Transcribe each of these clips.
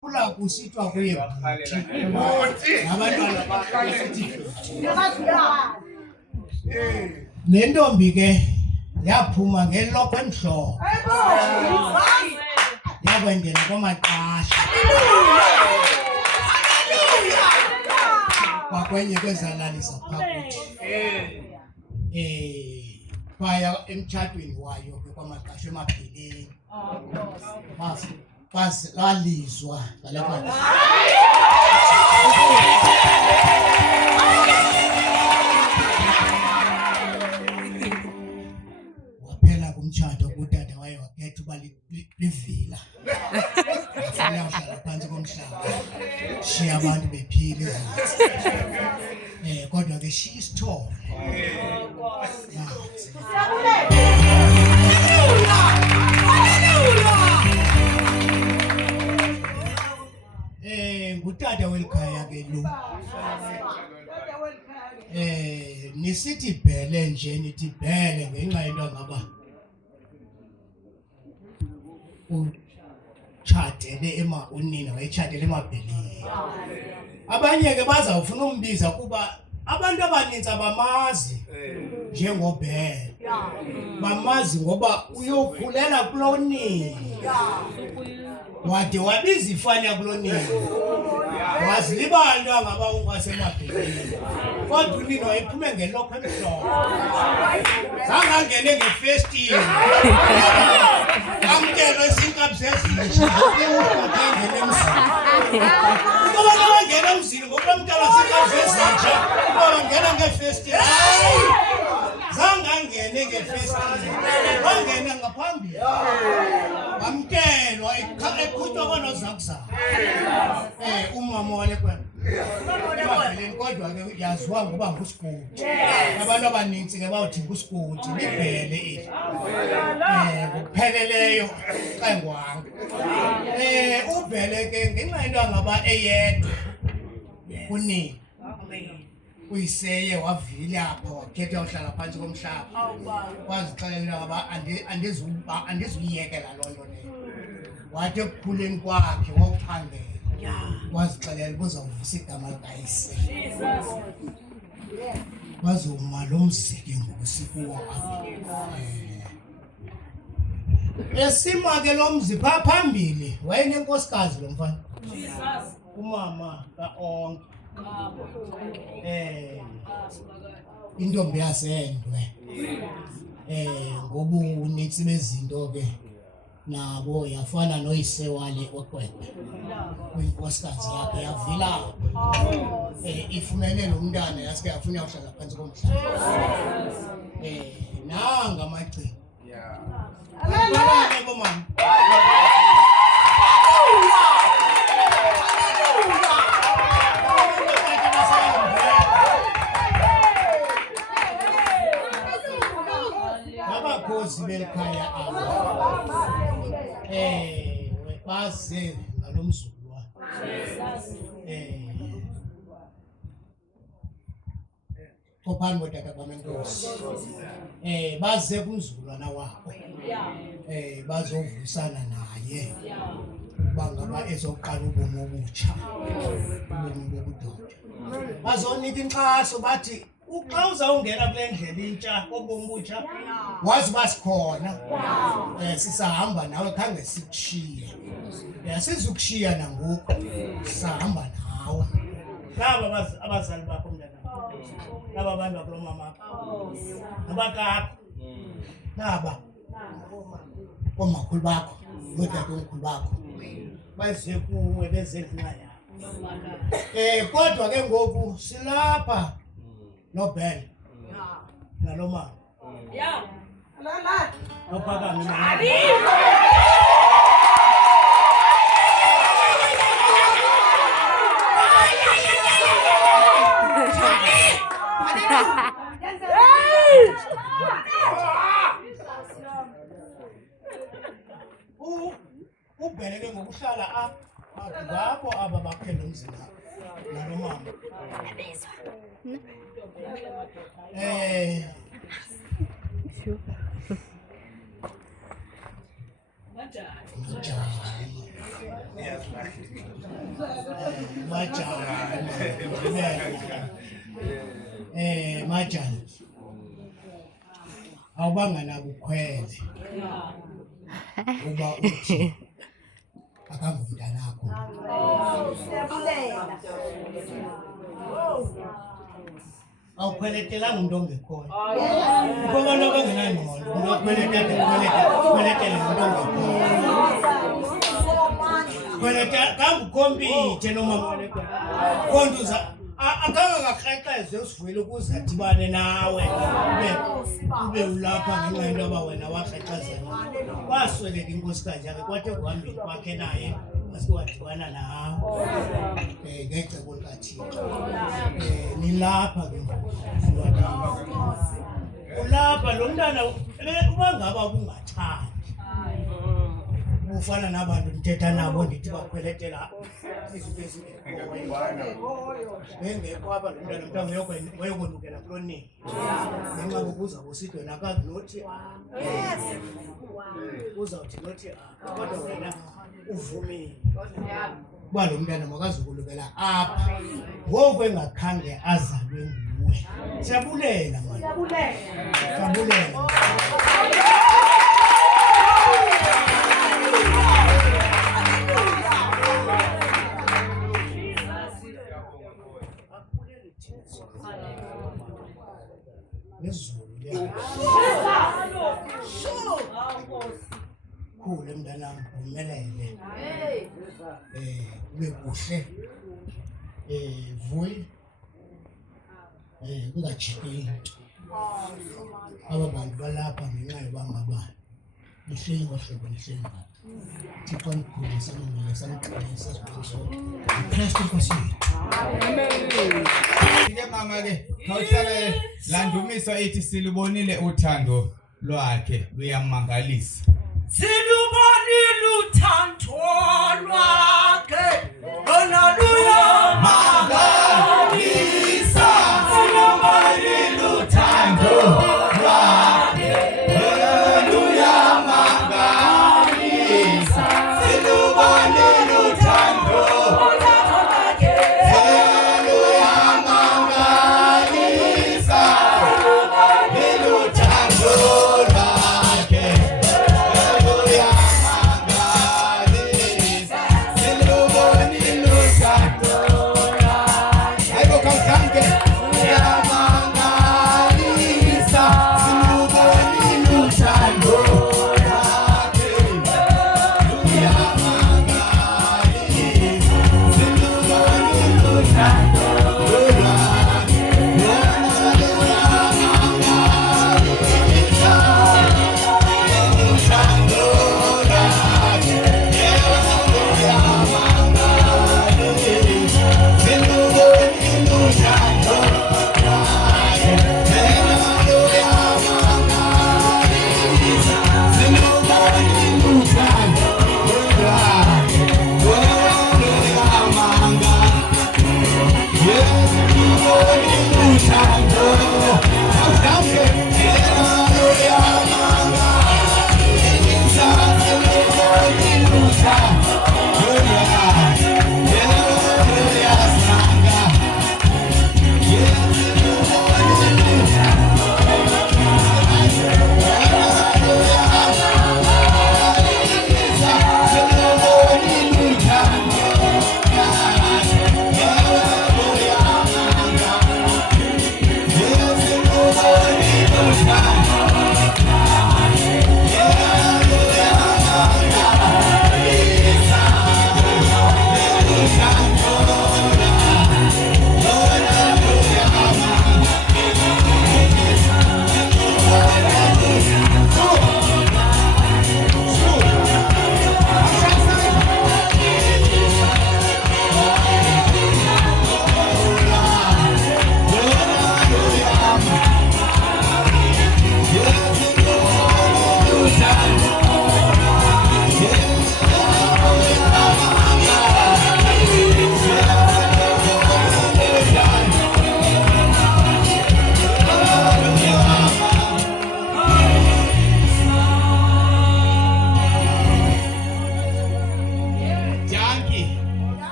Kula kusitwa kuye abantwana bakhe le ntombi ke yaphuma ngelokho emhlophe yakwendela komaqasha kwakwenye kwezalalisa phakathi baya emtshatweni wayo ke kwamaqasha emabheleni balizwa ngalapha waphela kumtshato kutata waye wakhetha uba livila ufuna uhlala phansi komhlaba shiya abantu bephila kodwa ke shiya isithole ngutata welikhaya ke lo nisithi bhele nje nithi bhele ngenxa yento ngaba uchatele unina wayechatele emabheleni abanye ke bazawufuna umbiza kuba abantu abaninzi abamazi njengobhele bamazi ngoba uyokhulela kulonini wade wabiza ifanya kulonini wazilibala ngaba ungasemabheleni kodwa unina wayephume ngelokho emhlophe zangangene ngefestini amkelo esinkabi sezitsha ngene emzini ngoba bangena emzini ngoba umntana sinkabi sezitsha ngoba bangena ngefestini zangangene ngefestini wangena ngaphambili wamkelwa ekhutshwa kwanozakuzana umama wale kwena emabheleni kodwa ke yaziwa ngoba ngusigodi abantu abaninzi ke bawuthi ngusigodi libhele eli kupheleleyo xengwanga ubhele ke ngenxa yento angaba eyedwa kunini uyiseye wavila apha wakhetha uhlala phantsi komhlaba wazixelela ngaba andizuyiyekela loo nto leyo wathi ekukhuleni kwakhe wawuphangela wazixelela buzawuvusa igama likayise bazoma lo mziki ngokusikuwa esima ke lo mzi phaa phambili wayenenkosikazi lo mfana umama kaonke intombi yasendwe ngobunintsi bezinto ke nabo yafana noyise wale okwethe kwinkosikazi yakhe yavila ifumene lo mntana yasike yafuna uhlala phansi komhlaba nanga amacini alelele bomama abakhozi belikhaya abo baze ngalo mzukulwana kopani botata bamenkosi baze kumzukulwana wabo bazovusana naye bangaba ezoqala ubomi obutsha ubomi bobudoda bazonika inkxaso bathi xa uzawungena kule ndlela intsha kobomi butsha wazi uba sikhona sisahamba nawe khange sikushiye sizukushiya nangoku sisahamba nawe naba abazali bakho mntana naba abantu bakulo mamakho nabakakho naba oomakhulu bakho noodade omkhulu bakho baze kuwe bezendlina yakho kodwa ke ngoku silapha nobhele nalo mama nophakame ubhele ke ngokuhlala apha ngabo aba baphela umzimba nalo mama Majani awubanga nakukhwele uba uthi akangumntanakho awukhweletelanga umuntu ongekhoyo ngoba abantu abangenangqondo umuntu akhweletele umuntu ongekhoyo kangukompithe nomama walekwana konduza akangakakrekreze usivuyile ukuze adibane nawe ube ulapha ngenxa yento yoba wena wakrekrezela wasweleka inkosikazi yakhe kwathe kuhambeni kwakhe naye waske wadibana nawe ngecebo likaThixo nilapha ke ulapha lo mntana uba ngaba ubungathandi ufana nabantu ndithetha nabo ndithi bakhweletela izinto ezingekho apha lo mntana mntana wayokonukela kulo nini ngenxa kokuza kusithi wena akakunothi uzawuthi nothi kodwa wena uvumile uba lo mntana makazukulukela apha ngoku engakhange azalwe nguwe. Siyabulela mani, siyabulela. Khule mntanami umelele ube kuhle vuyi ungajikeli aba bantu balapha ngenxa yoba ngabani lihleli ngohlobo lihleli ngapha Thixo anikhulisa nomlisa niqinisa sonke Kristu Nkosi yethu. Ke mama ke khawuhlale landumisa ethi silubonile uthando lwakhe luyamangalisa. Silubonile uthando lwakhe lona luyamangalisa. Silubonile uthando lwakhe lona luyamangalisa. Silubonile uthando lwakhe luyamangalisa. Silubonile uthando lwakhe luyamangalisa.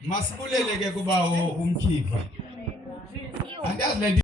Masibulele ke kuba umkhiva. Andazi le